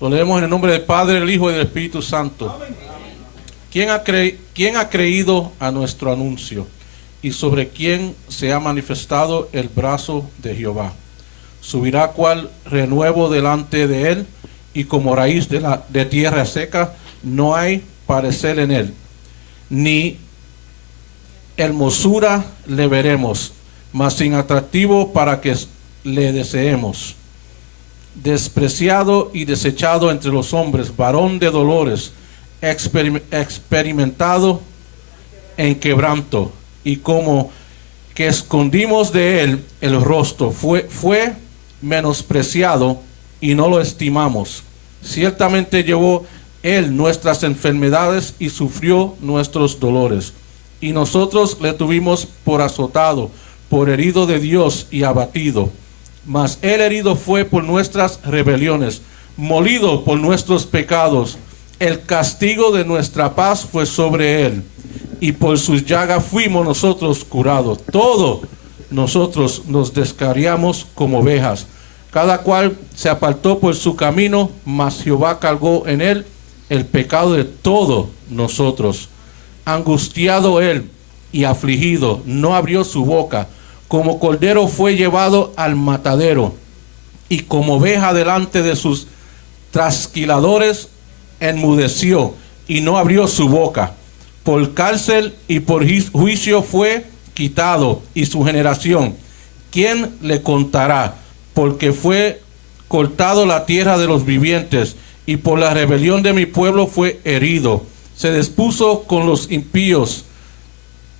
Lo leemos en el nombre del Padre, del Hijo y del Espíritu Santo. ¿Quién ha creído a nuestro anuncio? ¿Y sobre quién se ha manifestado el brazo de Jehová? Subirá cual renuevo delante de él, y como raíz de tierra seca, no hay parecer en él, ni hermosura le veremos, mas sin atractivo para que le deseemos. Despreciado y desechado entre los hombres, varón de dolores, experimentado en quebranto, y como que escondimos de él el rostro, fue menospreciado y no lo estimamos. Ciertamente llevó él nuestras enfermedades y sufrió nuestros dolores, y nosotros le tuvimos por azotado, por herido de Dios y abatido. Mas él herido fue por nuestras rebeliones, molido por nuestros pecados. El castigo de nuestra paz fue sobre él, y por sus llagas fuimos nosotros curados. Todos nosotros nos descarriamos como ovejas, cada cual se apartó por su camino, mas Jehová cargó en él el pecado de todos nosotros. Angustiado él y afligido, no abrió su boca. Como cordero fue llevado al matadero, y como oveja delante de sus trasquiladores enmudeció y no abrió su boca. Por cárcel y por juicio fue quitado, y su generación, ¿quién le contará? Porque fue cortado la tierra de los vivientes, y por la rebelión de mi pueblo fue herido. Se dispuso con los impíos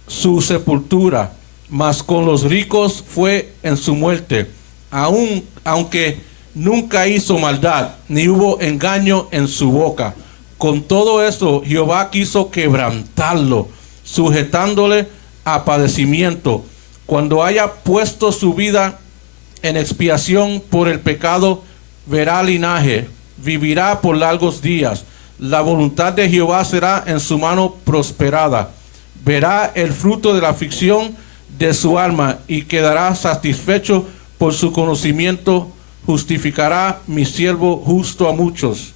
su sepultura, mas con los ricos fue en su muerte. Aunque nunca hizo maldad, ni hubo engaño en su boca. Con todo eso, Jehová quiso quebrantarlo, sujetándole a padecimiento. Cuando haya puesto su vida en expiación por el pecado, verá linaje, vivirá por largos días. La voluntad de Jehová será en su mano prosperada. Verá el fruto de la aflicción de su alma, y quedará satisfecho por su conocimiento. Justificará mi siervo justo a muchos,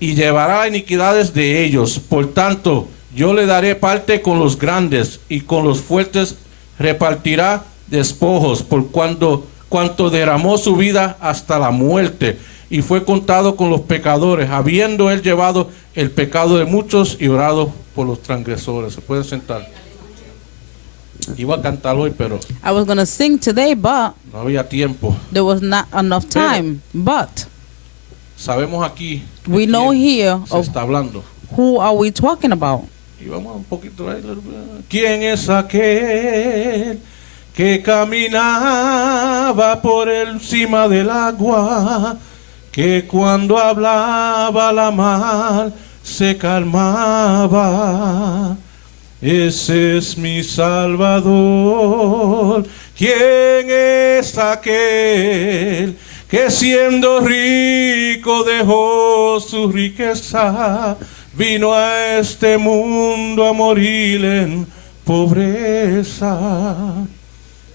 y llevará iniquidades de ellos. Por tanto, yo le daré parte con los grandes, y con los fuertes repartirá despojos, por cuanto derramó su vida hasta la muerte, y fue contado con los pecadores, habiendo él llevado el pecado de muchos y orado por los transgresores. Se pueden sentar. Iba a cantar hoy, pero I was going to sing today, but no había tiempo. there was not enough time. But Sabemos aquí de we know quién here se of está hablando. who are we talking about? Y vamos un poquito ahí. ¿Quién es aquel que caminaba por encima del agua, que cuando hablaba la mar se calmaba? Ese es mi Salvador. ¿Quién es aquel que siendo rico dejó su riqueza, vino a este mundo a morir en pobreza?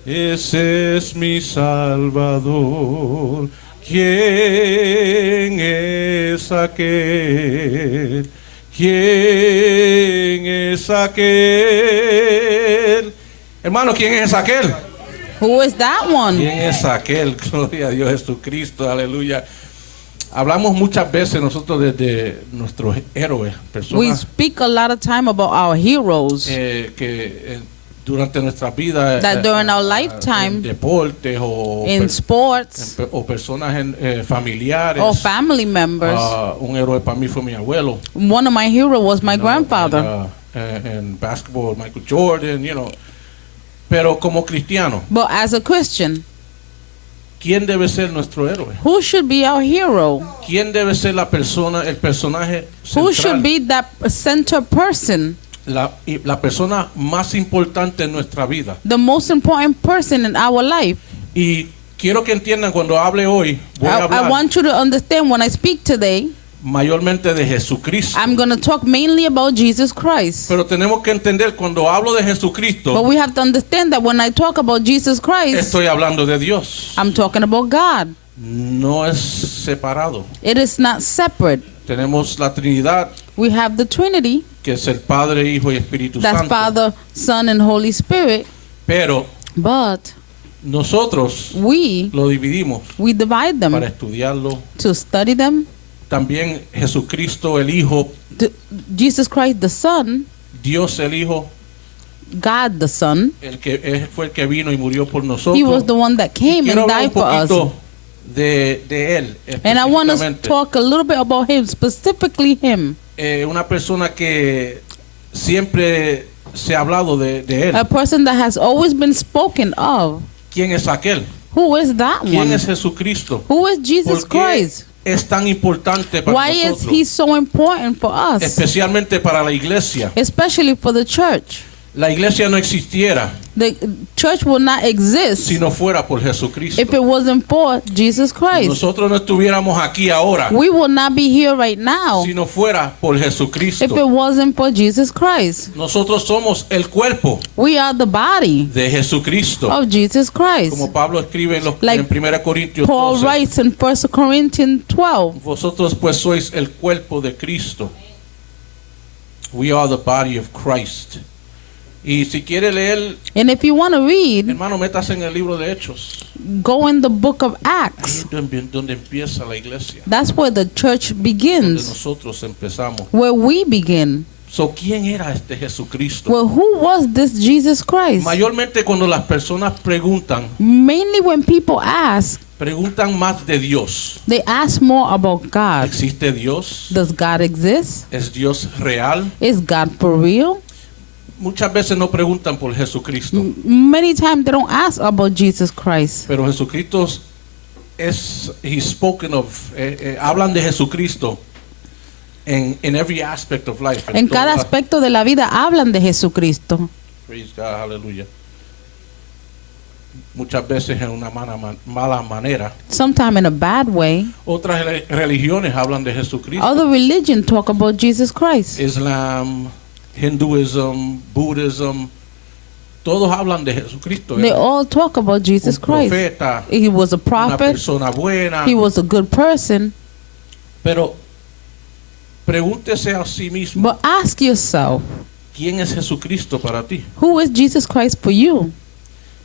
Ese es mi Salvador. ¿Quién es aquel? ¿Quién es aquel? Hermano, ¿quién es aquel? Who is that one? ¿Quién es aquel? Gloria a Dios Jesucristo, aleluya. Hablamos muchas veces nosotros de nuestros héroes, We personas speak a lot of time about our heroes que durante nuestra vida, that during our en lifetime deportes o, in sports o personas familiares. or family members. Un héroe para mí fue mi abuelo. One of my heroes was my grandfather. En basketball, Michael Jordan, you know. Pero como cristiano, But as a Christian, ¿quién debe ser nuestro héroe? who should be our hero? ¿Quién debe ser la persona, el personaje Who should central? be that center person? La persona más importante en nuestra vida. The most important person in our life. Y quiero que entiendan cuando hable hoy, voy a I hablar want you to understand when I speak today, mayormente de Jesucristo. I'm going to talk mainly about Jesus Christ. Pero tenemos que entender cuando hablo de Jesucristo, But we have to understand that when I talk about Jesus Christ, estoy hablando de Dios. I'm talking about God. no es separado. It is not separate. Tenemos la Trinidad, We have the Trinity, que es el Padre, Hijo y Espíritu that's Santo. Father, Son, and Holy Spirit. Pero But nosotros we lo dividimos divide them para estudiarlo. to study them. También Jesucristo el Hijo, Jesus Christ the Son, Dios el Hijo, God the Son, fue el que vino y murió por nosotros. He was the one that came Quiero and hablar un died for us. poquito de él. And I want to específicamente. talk a little bit about Him, specifically Him. Una persona que siempre se ha hablado de él. A person that has always been spoken of. ¿Quién es aquel? Who is that ¿Quién one? es Jesucristo? Who is Jesus ¿Por qué Christ? es tan importante para Why is nosotros? He so important for us? Especialmente para la iglesia. Especially for the church. La iglesia no existiera The church will not exist si no fuera por Jesucristo. if it wasn't for Jesus Christ. Nosotros no estuviéramos aquí ahora We will not be here right now si no fuera por if it Jesucristo. wasn't for Jesus Christ. Nosotros somos el cuerpo We are the body de Jesucristo. of Jesus Christ. Como Pablo escribe Like en 1 Corintios Paul 12. writes in 1 Corinthians 12. Vosotros pues sois el cuerpo de Cristo. We are the body of Christ. Y si quiere leer, And if you want to read, hermano, métase en el libro de Hechos. go in the book of Ahí Acts. es donde empieza la iglesia. That's where the church Donde begins, nosotros empezamos. where we begin. So, ¿quién era este Jesucristo? Well, who was this Jesus Christ? Mayormente cuando las personas preguntan, Mainly when people ask, preguntan más de Dios. they ask more about God. ¿Existe Dios? Does God exist? ¿Es Dios real? Is God for real? Muchas veces no preguntan por Jesucristo, Many times they don't ask about Jesus Christ. pero Jesucristo he's spoken of, hablan de Jesucristo in every aspect of life. En cada aspecto de la vida hablan de Jesucristo. Praise God, aleluya. Muchas veces en una mala manera. Sometimes in a bad way. Otras religiones hablan de Jesucristo. Other religions talk about Jesus Christ. Islam, Hinduism, Buddhism, todos hablan de Jesucristo. They all talk about Jesus Un Christ. profeta, He was a una prophet. persona buena. He was a good person. Pero pregúntese a sí mismo, But ask yourself, ¿quién es Jesucristo para ti? who is Jesus Christ for you?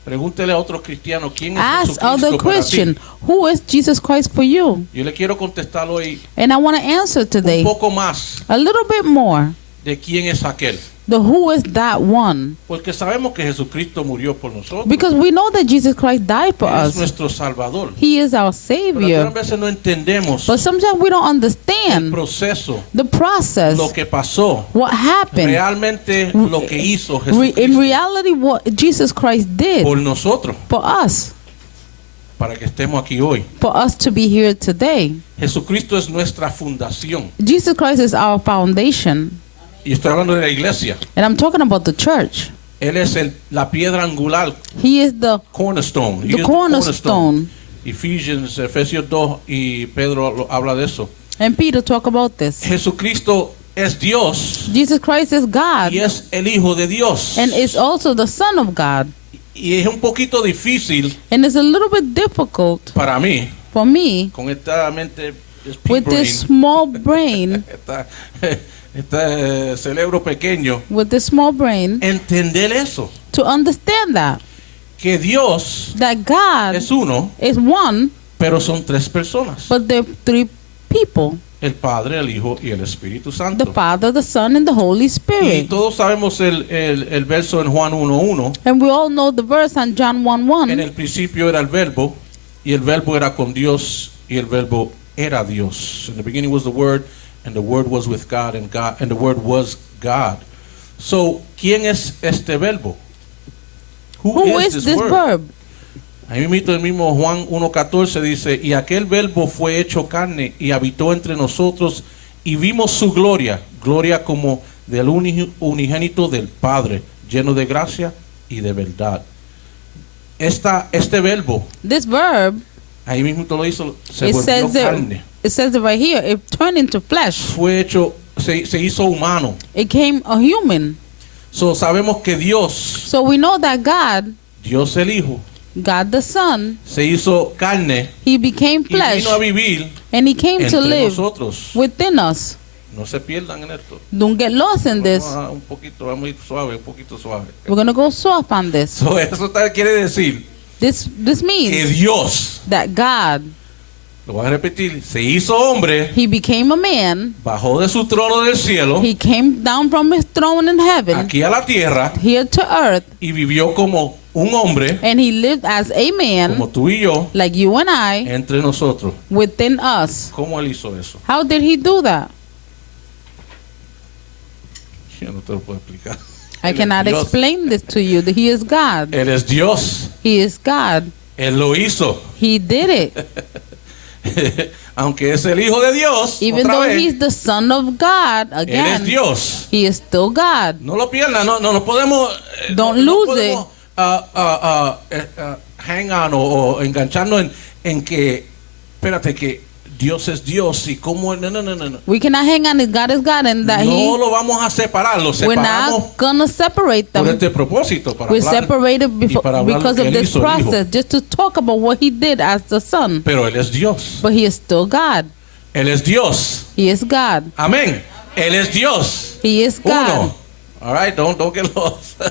Pregúntele a otro cristiano, ¿quién es Ask other Jesucristo para ti? Christian, who is Jesus Christ for you? Yo le quiero contestar hoy And I want to answer un today poco más a little bit more. de quién es aquel. The who is that one? Porque sabemos que Jesucristo murió por nosotros. Because we know that Jesus Christ died for Él es us. nuestro Salvador. He is our Pero Savior. algunas veces no entendemos But sometimes we don't el understand proceso, the process, lo que pasó, what happened. realmente lo que hizo In Jesucristo reality, what Jesus Christ did por nosotros, for us para que estemos aquí hoy. to be here today. Jesucristo es nuestra fundación. Jesus Christ is our foundation. Y estoy hablando de la iglesia. And I'm talking about the church. Él es la piedra angular, He is the cornerstone. He is cornerstone. Efesios 2 y Pedro habla de eso. And Peter talk about this. Jesucristo es Dios Jesus Christ is God y es el Hijo de Dios. and is also the Son of God. Y es un poquito difícil And it's a little bit difficult para mí, for me con esta mente, this pea with brain, this small brain, este cerebro pequeño, with this small brain, entender eso, to understand que Dios that God es uno, is one, pero son tres personas, but there are three people: el Padre, el Hijo y el Espíritu the Santo. Father, the Son, and the Holy Y Spirit. todos sabemos el verso en Juan 1:1. And we all know the verse on John En 1:1. el principio era el verbo, y el verbo era con Dios, y el verbo era Dios. In the beginning was the Word, and the Word was with God, and the Word was God. So, ¿quién es este verbo? Who is this verb? Ahí mismo el mismo Juan 1:14 dice, y aquel verbo fue hecho carne y habitó entre nosotros y vimos su gloria, gloria como del unigénito del Padre, lleno de gracia y de verdad. Este verbo, This verb, ahí mismo lo hizo, se it volvió says carne. it says it right here. It turned into flesh. Fue hecho, se hizo humano. It came a human. So, sabemos que Dios, So we know that God, Dios el Hijo, God the Son, se hizo carne he became y flesh, vino a vivir and he came to entre live nosotros. within us. No se pierdan en esto. Don't get lost in this. Vamos a ir suave, un poquito suave. We're going to go soft on this. So, quiere decir This que means Dios, that God, lo voy a repetir, se hizo hombre, he became a man. bajó de su trono del cielo, He came down from his throne in heaven aquí a la tierra, here to earth, y vivió como un hombre, and he lived as a man como tú y yo, like you and I entre nosotros. within us. ¿Cómo él hizo eso? How did he do that? Yo no te lo puedo explicar. I Él es cannot Dios. explain this to you. That he is God. Él es Dios. He is God. Él lo hizo. He did it. Aunque es el hijo de Dios, Even otra though vez, he's the Son of God, él es again, Dios. he is still God. No lo pierdan, no podemos, Don't no lose podemos, hang on o engancharnos en que, espérate, que Dios es Dios y cómo, no. We cannot hang on that God is God and that No lo vamos a separar, lo we're separamos not going to separate por them. este propósito, para We're hablar, separated y para hablar because lo que of él this hizo, el Hijo. process, just to talk about what he did as the Son. Pero Él es Dios. But he is still God. Él es Dios. He is God. Amén. Él es Dios. He is God. Uno. All right, don't get lost.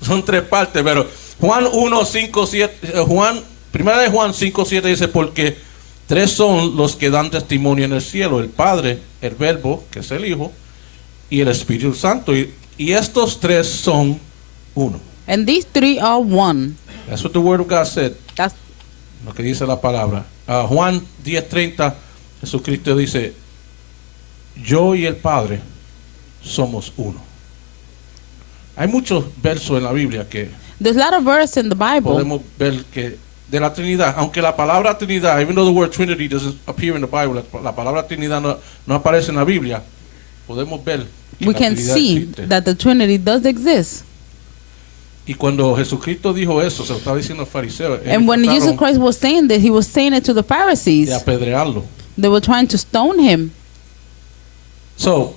Son tres partes, pero Juan 1, 5, 7, primera de Juan 5, 7 dice, porque tres son los que dan testimonio en el cielo, el Padre, el Verbo, que es el Hijo, y el Espíritu Santo. Y estos tres son uno. And these three are one. That's what the Word of God said. That's Lo que dice la palabra. Juan 10:30, Jesucristo dice, yo y el Padre somos uno. Hay muchos versos en la Biblia que there's a lot of verse in the Bible podemos ver que de la Trinidad, aunque la palabra Trinidad, even though the word Trinity doesn't appear in the Bible, la palabra Trinidad no aparece en la Biblia, podemos ver que we la can Trinidad see existe. that the Trinity does exist. Y cuando Jesucristo dijo eso, se lo estaba diciendo al fariseo. And when Jesus Trataron Christ was saying this, he was saying it to the Pharisees. de apedrearlo. They were trying to stone him. So,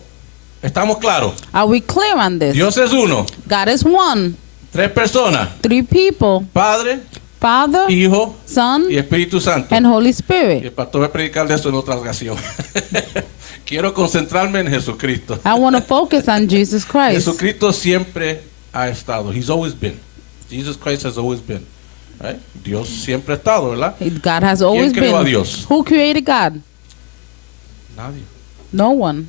estamos claros. Are we clear on this? Dios es uno. God is one. Tres personas. Three people. Padre, Father, Hijo Son, y Espíritu Santo. and Holy Y Spirit. el pastor va a predicar de eso en otra ocasión. Quiero concentrarme en Jesucristo. I want to focus on Jesus Christ. Jesucristo siempre ha estado. He's always been. Jesus Christ has always been. Right? Dios siempre ha estado, ¿verdad? God has always ¿Quién creó a been. Dios? Who created God? Nadie. No one.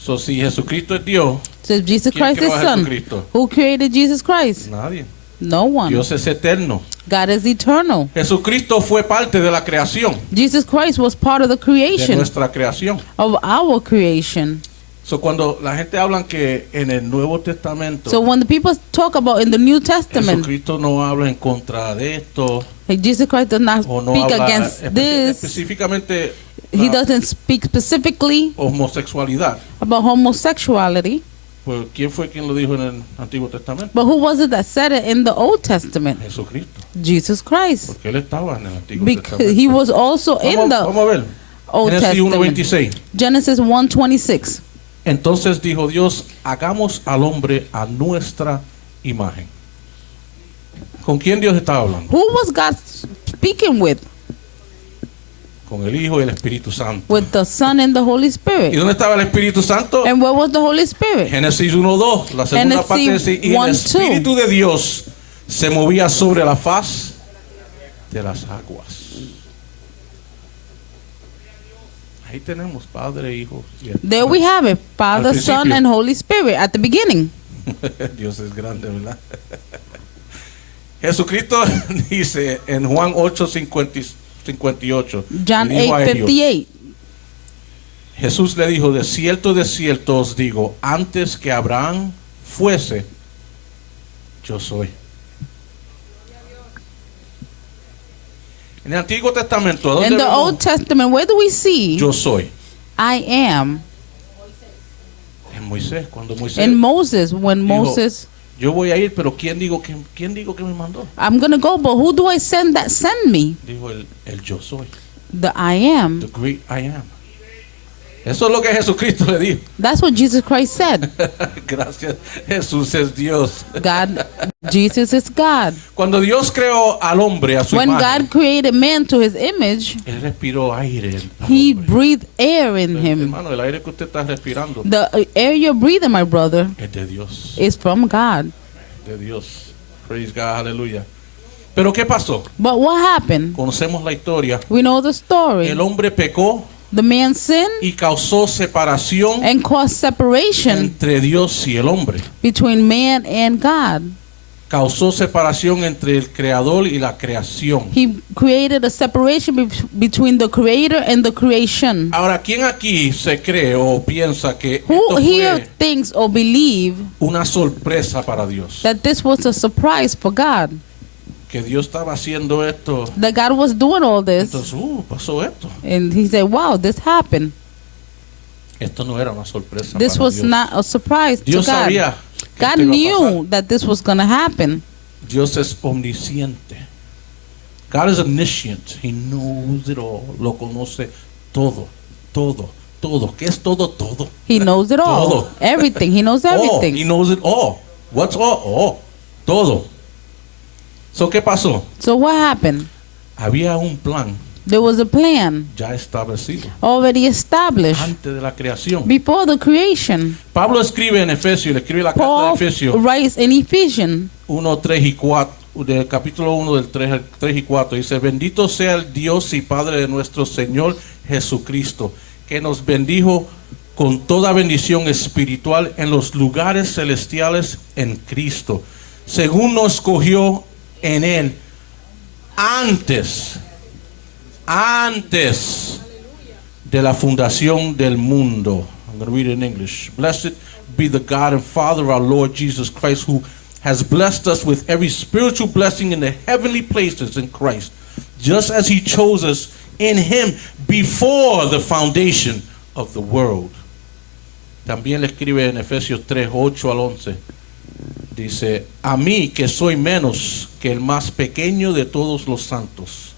So, si Jesucristo es Dios, So if Jesus ¿quién Christ is creó a Son, Jesucristo? who created Jesus Christ? Nadie. No one. Dios es eterno. God is eternal. Jesucristo fue parte de la creación, Jesus Christ was part of the de creation, nuestra creación. of our creation. So, cuando la gente habla que en el Nuevo Testamento So when the people talk about in the New Testament, Jesucristo no habla en contra de esto, like Jesus Christ does not o no speak habla against this. específicamente He la doesn't speak specifically homosexualidad. about homosexuality. Pues, ¿quién fue quien lo dijo en el Antiguo Testamento? But who was it that said it in the Old Testament? Jesucristo, Jesus Christ. porque él estaba en el Antiguo Because Testamento. he was also in the Vamos a ver. Old Génesis Testament. 1:26. Genesis 1:26. Entonces dijo Dios, hagamos al hombre a nuestra imagen. ¿Con quién Dios estaba hablando? Who was God speaking with? Con el Hijo y el Espíritu Santo. With the Son and the Holy ¿Y Spirit. dónde estaba el Espíritu Santo? And where was the Holy Spirit? Génesis 1:2, la segunda Génesis parte dice, y el 1:2. Espíritu de Dios se movía sobre la faz de las aguas. Ahí tenemos Padre, Hijo y There we have it. Father, Al Son, principio. and Holy Spirit at the beginning. Dios es grande, ¿verdad? Jesucristo dice en Juan 8:58. John le dijo a ellos, 8:58. Jesús le dijo, de cierto os digo, antes que Abraham fuese, yo soy. En el Antiguo Testamento, ¿a dónde In the vemos? Old Testament, where do we see Yo soy. I am? En Moisés, cuando Moisés In Moses, when dijo, Moses, yo voy a ir, pero ¿quién digo que me mandó? I'm going to go, but who do I send that send me? Dijo el yo soy, The I the am. great I am. Eso es lo que Jesucristo le dijo. That's what Jesus Christ said. Gracias. Jesús es Dios. God, Jesus is God. Cuando Dios creó al hombre a su When imagen, God created man to his image, Él respiró aire. al he hombre. breathed air in him. Hermano, el aire que usted está respirando The air you're breathing, my brother, es de Dios. is from God. De Dios. Praise God, aleluya. Pero ¿qué pasó? But what happened? Conocemos la historia. We know the story. El hombre pecó The man sinned y causó separación and caused separation entre Dios y el hombre. between man and God. Causó separación entre el creador y la creación. He created a separation between the creator and the creation. Ahora, ¿quién aquí se cree o piensa que Who esto here fue thinks or believe una sorpresa para Dios? that this was a surprise for God? Que Dios estaba haciendo esto. That God was doing all this, Entonces, pasó esto. and he said, wow, this happened. Esto no era una sorpresa This para was Dios. not a surprise to Dios God. sabía que God esto iba a knew pasar. that this was going to happen. Dios es omnisciente. God is omniscient. He knows it all. Lo conoce todo, todo, todo. ¿Qué es todo? Todo. He knows it all. Todo. Everything. He knows All. He everything. knows it all. What's all? All. Todo. So, ¿qué pasó? So what happened? Había un plan There was a plan ya establecido already established antes de la creación. before the creation. Pablo escribe en Efesios, le escribe la carta Paul de Efesios writes in Ephesians 1, 3 y 4, del capítulo 1 del 3 y 4, dice: bendito sea el Dios y Padre de nuestro Señor Jesucristo, que nos bendijo con toda bendición espiritual en los lugares celestiales en Cristo, según nos escogió en Él antes de la fundación del mundo. I'm going to read it in English. Blessed be the God and Father of our Lord Jesus Christ, who has blessed us with every spiritual blessing in the heavenly places in Christ, just as He chose us in Him before the foundation of the world. También le escribe en Efesios 3, 8 al 11. Dice: a mí, que soy menos que el más pequeño de todos los santos,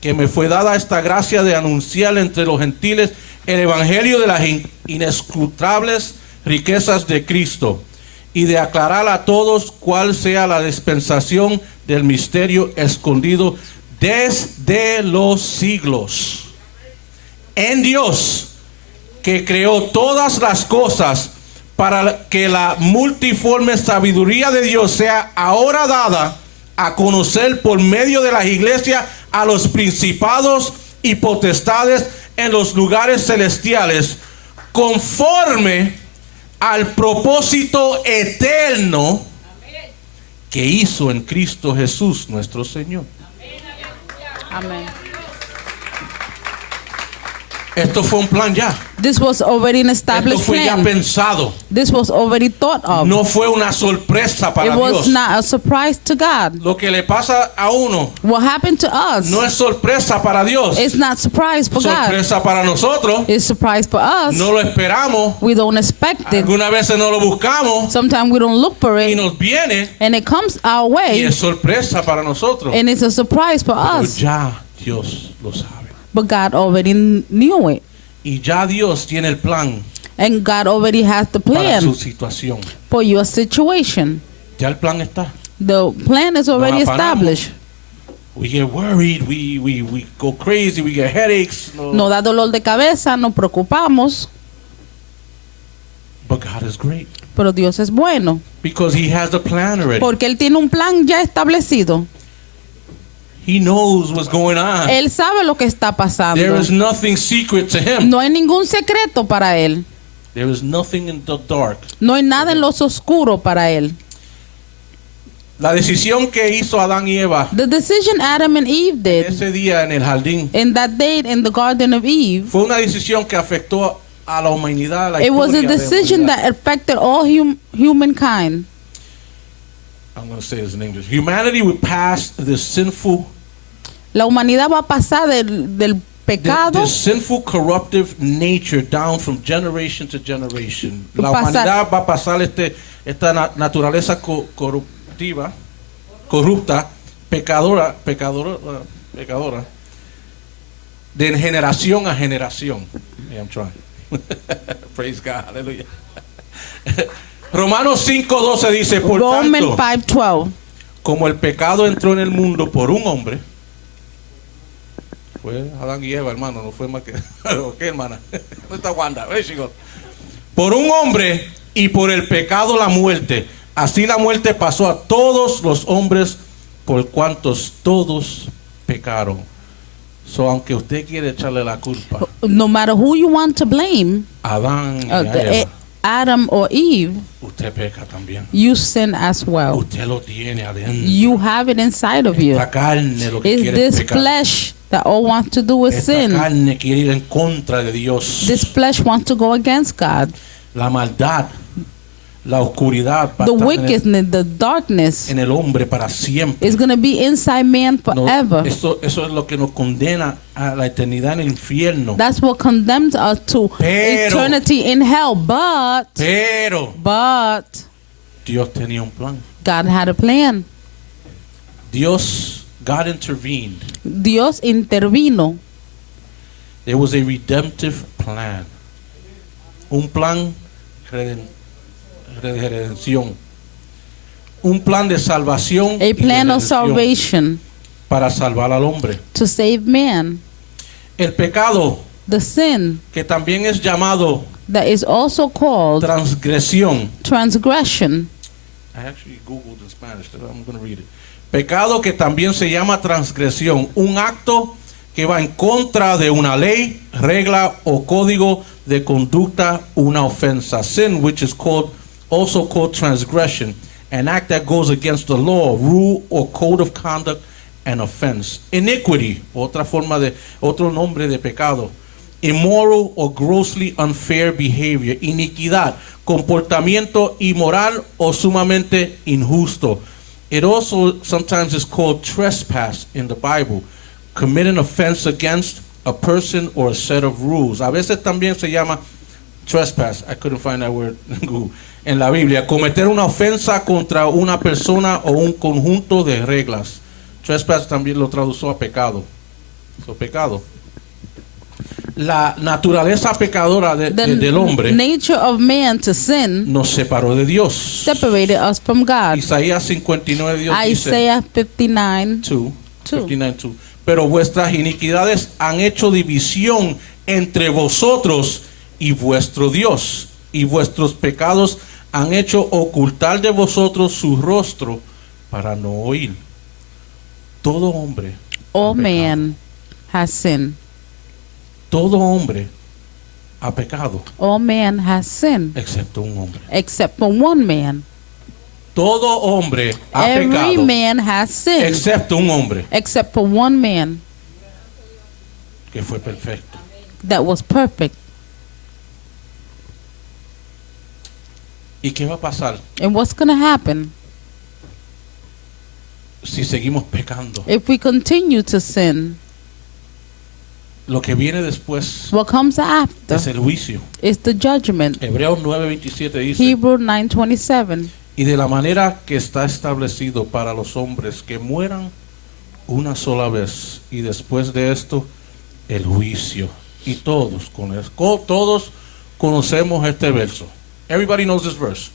que me fue dada esta gracia de anunciar entre los gentiles el evangelio de las inescrutables riquezas de Cristo, y de aclarar a todos cuál sea la dispensación del misterio escondido desde los siglos en Dios, que creó todas las cosas, para que la multiforme sabiduría de Dios sea ahora dada a conocer por medio de las iglesias a los principados y potestades en los lugares celestiales, conforme al propósito eterno que hizo en Cristo Jesús nuestro Señor. Amen. Esto fue un plan ya. This was already an Esto established fue ya plan. pensado. This was already thought of. No fue una sorpresa para It was Dios. not a surprise to God. Lo que le pasa a uno What happened to us no es sorpresa para Dios. is not surprise for God. Sorpresa para nosotros. It's surprise for us. No lo esperamos. We don't expect it. Algunas veces no lo buscamos Sometimes we don't look for y it, nos viene and it comes our y way, es sorpresa para nosotros. and it's a surprise for Pero us. ya Dios lo sabe. But God already knew it, Y ya Dios tiene el plan and God already has the para su plan situación. for your situation. Ya el plan está. The plan is already Nos afanamos. established. We get worried, we go crazy, we get headaches. No. Nos da dolor de cabeza, nos preocupamos, But God is great pero Dios es bueno, because He has the plan already. porque Él tiene un plan ya establecido. He knows what's going on. Él sabe lo que está pasando. There is nothing secret to Him. No hay ningún secreto para Él. There is nothing in the dark. No hay nada en lo oscuro para Él. La decisión que hizo Adán y Eva The decision Adam and Eve did ese día en el jardín in that day in the Garden of Eve, fue una decisión que afectó a la humanidad, a la it was a historia de la decision humanidad. that affected all humankind. I'm going to say this in English. Humanity would pass the sinful, La humanidad va a pasar del pecado, the sinful, corruptive nature down from generation to generation. La Pasar- humanidad va a pasar esta naturaleza corrupta, pecadora, de generación a generación. Yeah, I'm trying. Praise God, aleluya. Romanos 5:12 dice, por Romans tanto, 5:12. como el pecado entró en el mundo por un hombre, fue Adán y Eva, hermano, no fue más que... ¿Qué, hermana? ¿Dónde está Wanda? Where she go? Por un hombre y por el pecado la muerte. Así la muerte pasó a todos los hombres por cuantos todos pecaron. So, aunque usted quiere echarle la culpa No matter who you want to blame, a Adán y a Eva, Adam or Eve, usted peca también. you sin as well. Usted lo tiene adentro. You have it inside of you. Esta carne lo que It's quiere es this pecar. flesh that all wants to do is Esta sin. carne quiere ir en contra de Dios. This flesh wants to go against God. La maldad, la oscuridad va a The estar wickedness, the darkness en el hombre para siempre. is going to be inside man No, forever. eso es lo que nos condena a la eternidad en el infierno. That's what condemns us to Pero- eternity in hell. But Dios tenía un plan. God had a plan. God intervened. Dios intervino. There was a redemptive plan. Un plan de redención. Un plan de salvación A y plan of redención salvation para salvar al hombre. to save man. El pecado, The sin que también es llamado that is also called transgresión. transgression. I actually googled in Spanish, so I'm going to read it. Pecado que también se llama transgresión, un acto que va en contra de una ley, regla o código de conducta, una ofensa. Sin, which is also called transgression, an act that goes against the law, rule or code of conduct, an offense. Iniquity, otro nombre de pecado. Immoral or grossly unfair behavior. Iniquidad, comportamiento inmoral o sumamente injusto. It also sometimes is called trespass in the Bible. Commit an offense against a person or a set of rules. A veces también se llama trespass. I couldn't find that word in Google. En la Biblia, cometer una ofensa contra una persona o un conjunto de reglas. Trespass también lo tradujo a pecado. So, pecado. La naturaleza pecadora del hombre nature of man to sin nos separó de Dios. separated us from God. Isaías 59, Dios dice, Isaiah 59. 59:2. Pero vuestras iniquidades han hecho división entre vosotros y vuestro Dios, y vuestros pecados han hecho ocultar de vosotros su rostro para no oír. Todo hombre All ha pecado. man has sinned. Todo hombre ha pecado, All man has sinned, excepto un hombre. except for one man. Todo hombre ha Every pecado, man has sinned, excepto un hombre except for one man que fue perfecto. that was perfect. ¿Y qué va a pasar And what's going to happen si seguimos pecando? if we continue to sin? Lo que viene después What comes after es el juicio. is the judgment. Hebreos 9:27 dice, Hebrew 9:27. y de la manera que está establecido para los hombres que mueran una sola vez, y después de esto el juicio. Y todos conocemos este verso. Everybody knows this verse.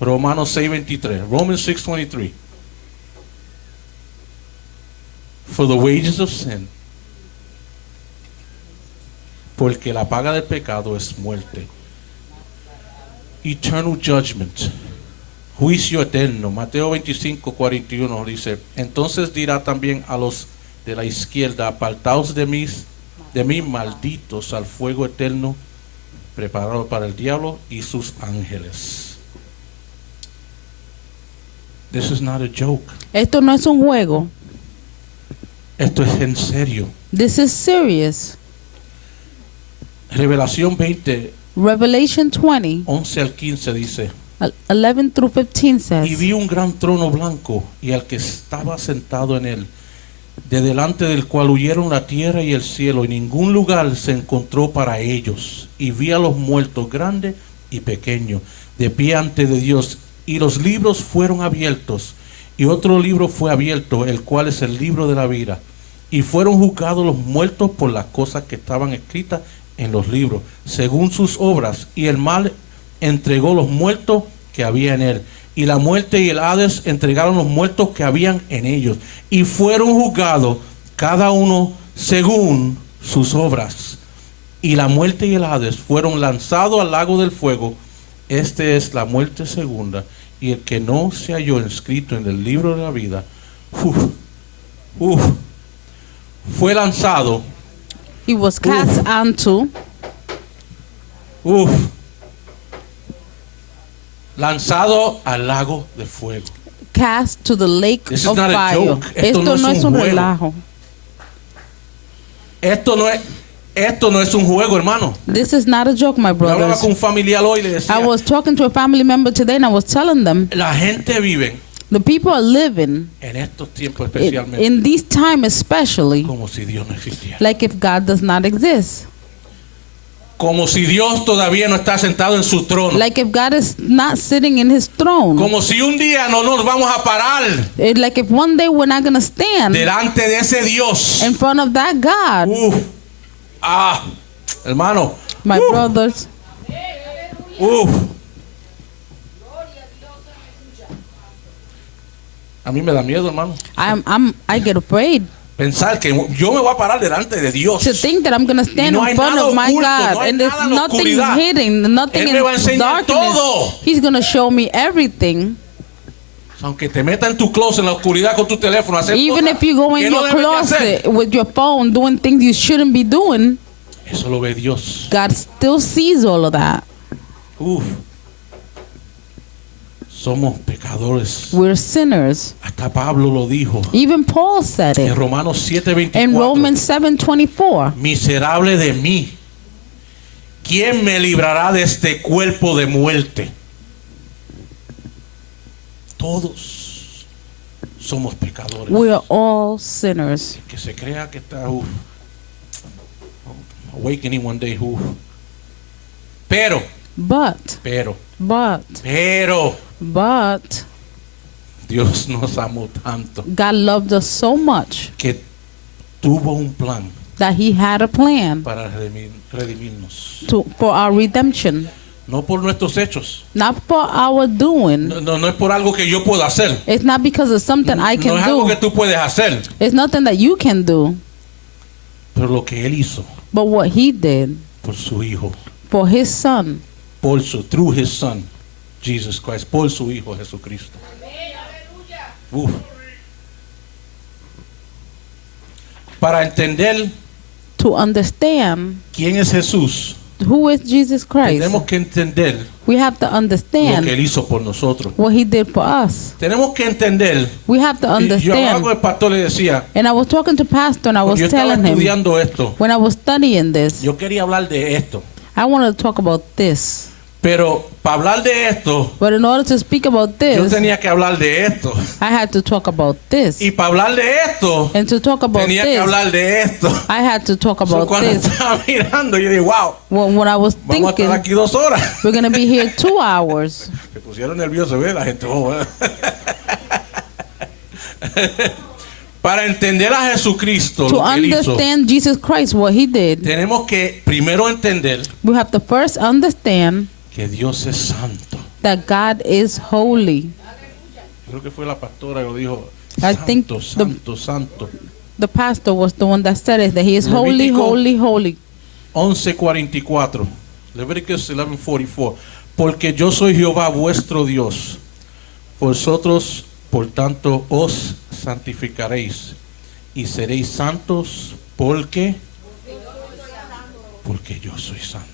Romanos 6:23. Romans 6:23. For the wages of sin, porque la paga del pecado es muerte. Eternal judgment, juicio eterno. Mateo 25:41 dice, entonces dirá también a los de la izquierda, apartaos de mí, malditos, al fuego eterno preparado para el diablo y sus ángeles. This is not a joke. Esto no es un juego. Esto es en serio. This is serious. Revelación 20, Revelation 20, 11 al 15 dice, 11 through 15 y says, vi un gran trono blanco y al que estaba sentado en él, de delante del cual huyeron la tierra y el cielo, y ningún lugar se encontró para ellos. Y vi a los muertos, grandes y pequeños, de pie ante de Dios, y los libros fueron abiertos, y otro libro fue abierto, el cual es el libro de la vida. Y fueron juzgados los muertos por las cosas que estaban escritas en los libros, según sus obras, y el mal entregó los muertos que había en él. Y la muerte y el Hades entregaron los muertos que habían en ellos. Y fueron juzgados cada uno según sus obras. Y la muerte y el Hades fueron lanzados al lago del fuego. Este es la muerte segunda. Y el que no se halló inscrito en el libro de la vida, fue lanzado. He was cast unto, lanzado al lago de fuego. cast to the lake This is of not a fire. joke. Esto Esto no es un juego. relajo. Esto no es un juego, hermano. This is not a joke, my Yo hablaba brothers. con un familiar hoy y le decía, I was talking to a family member today and I was telling them la gente vive the people are living en estos tiempos especialmente in this time especially como si Dios no existiera. like if God does not exist. Como si Dios todavía no está sentado en su trono. Like if God is not sitting in his throne. Como si un día no nos vamos a parar Like if one day we're not going to stand delante de ese Dios. in front of that God. Hermano. My brothers, A mí me da miedo, hermano. I get afraid Pensar que yo me voy a parar delante de Dios. to think that I'm going to stand no hay in front nada of my oculto, God. no hay And there's nada en la nothing oscuridad. hidden, nothing Él me va a in enseñar darkness. todo. He's going to show me everything. Aunque te meta en tu closet en la oscuridad con tu teléfono, hacer Even cosas if you go que in no your debes de hacer. closet with your phone doing things you shouldn't be doing, Eso lo ve Dios. God still sees all of that. Somos pecadores. We're sinners. Hasta Pablo lo dijo Even Paul said en it Romanos 7:24. in Romans 7:24. Miserable de mí, ¿quién me librará de este cuerpo de muerte? Todos somos pecadores. We are all sinners. Que se crea que está awakening one day. Pero Dios nos amó tanto God loved us so much que tuvo un plan that he had a plan para redimirnos. for our redemption. No por nuestros hechos. Not for our doing. No es por algo que yo puedo hacer. It's not because of something I No can es algo do. que tú puedes hacer. It's nothing that you can do. Pero lo que Él hizo But what he did por su Hijo. for his son, Through His Son, Jesus Christ. Por su Hijo Jesucristo. Para entender to understand quién es Jesús, who is Jesus Christ, tenemos que entender we have to lo que understand Él hizo por nosotros. what he did for us. Tenemos que entender. We have to Y yo hablaba understand. con el pastor y le decía, And I was talking to Pastor and I was yo estaba telling him, estudiando esto, when I was studying this, yo quería hablar de esto, I wanted to talk about this. pero para hablar de esto, But in order to speak about yo this, tenía que hablar de esto. I had to talk about this. Y para hablar de esto, And to talk about tenía que this, hablar de esto. I had to talk about Cuando this. estaba mirando, yo dije, wow, When I was vamos a thinking, estar aquí 2 horas. we're going to be here 2 hours. Se pusieron nerviosos, ¿ves? La gente. Para entender a Jesucristo, To lo que Él hizo, understand Jesus Christ, what he did, tenemos que primero entender we have to first understand que Dios es santo. that God is holy. Creo que fue la pastora que lo dijo. I think Santo. The pastor was the one that said it, that he is holy, Levítico holy, holy. 11:44. Levíticos 11:44. Porque yo soy Jehová vuestro Dios. Vosotros, por tanto, os santificaréis y seréis santos porque yo soy santo.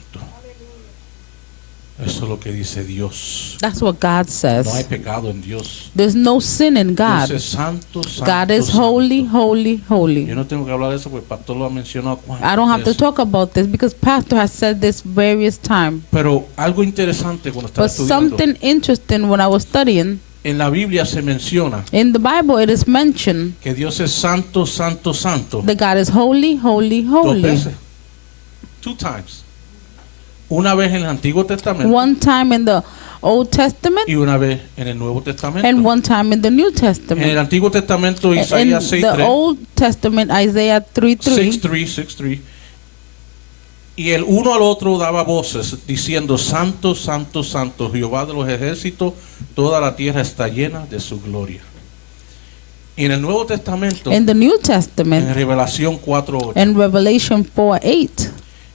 Eso es lo que dice Dios. That's what God says. No hay pecado en Dios. There's no sin in God. Dios es santo, santo, God is santo. holy, holy, Yo holy. no tengo que hablar de eso porque el pastor lo ha mencionado I don't have to veces. talk about this because Pastor has said this various times. Pero algo interesante cuando estaba But estudiando, something interesting when I was studying, en la Biblia se menciona in the Bible it is mentioned que Dios es santo, santo, santo. that God is holy, holy, 2 holy. veces. 2 times. Una vez en el Antiguo Testamento One time in the Old Testament y una vez en el Nuevo Testamento. and one time in the New En el Testament. Antiguo Testamento, In Isaías the 6:3, Old Testament, Isaiah 3:3, 6:3, Y el uno al otro daba voces, diciendo, Santo, Santo, Santo, Jehová de los ejércitos, toda la tierra está llena de su gloria. Y en el Nuevo Testamento, In the New en Testament, Revelación 4:8, in Revelation 4:8,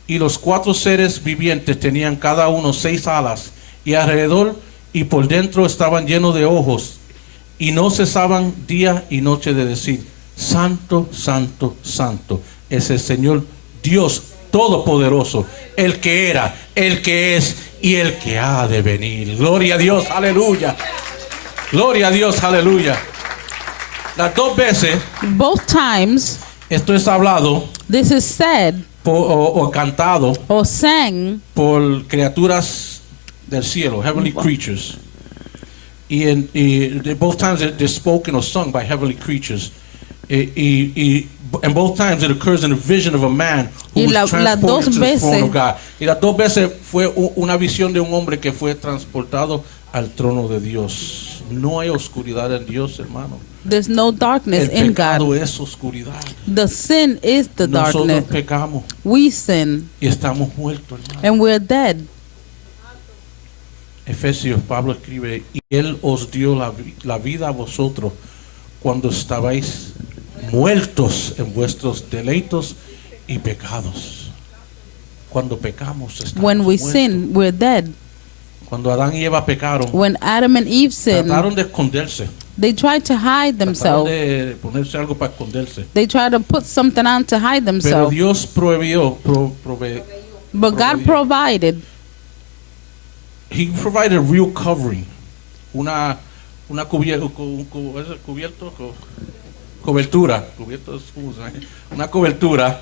y los cuatro seres vivientes tenían cada uno 6 alas, y alrededor y por dentro estaban llenos de ojos, y no cesaban día y noche de decir, Santo, Santo, Santo, es el Señor Dios Todopoderoso, el que era, el que es y el que ha de venir. Gloria a Dios, aleluya. Gloria a Dios, aleluya. Las dos veces both times esto es hablado this is said o cantado or sang por criaturas del cielo, heavenly creatures. Both times they're spoken or sung by heavenly creatures. And both times it occurs in a vision of a man who Y was las dos transported to the throne veces- of God. Y las dos veces fue una visión de un hombre que fue transportado al trono de Dios. No hay oscuridad en Dios, hermano. there's no darkness El in pecado God. es oscuridad. The sin is the Nosotros darkness. pecamos We sin y estamos muertos, hermano. and we're dead. Efesios, Pablo escribe, y Él os dio la vida a vosotros cuando estabais muertos en vuestros deleitos y pecados. Cuando pecamos, estamos When we muertos. sin, we're dead. Cuando Adán y Eva pecaron, When Adam and Eve sinned, trataron de esconderse, they tried to hide trataron themselves. de ponerse algo para esconderse. They tried to put something on to hide Pero themselves. Dios proveyó, But God provided. He provided real covering, una cobertura, una cobertura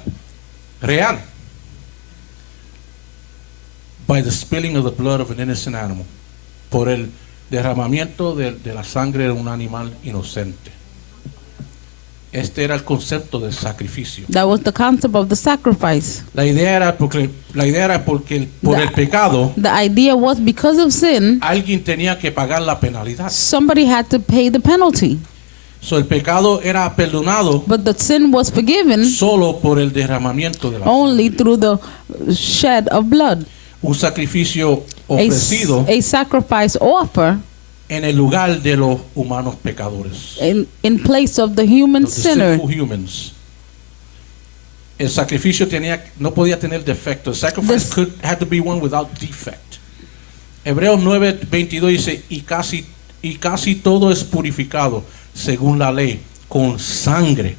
real, by the spilling of the blood of an innocent animal, por el derramamiento de la sangre de un animal inocente. Este era el concepto del sacrificio. That was the concept of the sacrifice. La idea era porque por el pecado The idea was because of sin, alguien tenía que pagar la penalidad. somebody had to pay the penalty. So, el pecado era perdonado But the sin was forgiven solo por el derramamiento de la only through the shed of blood. un sacrificio A, ofrecido a sacrifice offer en el lugar de los humanos pecadores, in place of the human of the sinner. sinful humans. El sacrificio no podía tener defecto. The sacrifice had to be one without defect. Hebreos 9:22 dice, y casi todo es purificado según la ley con sangre,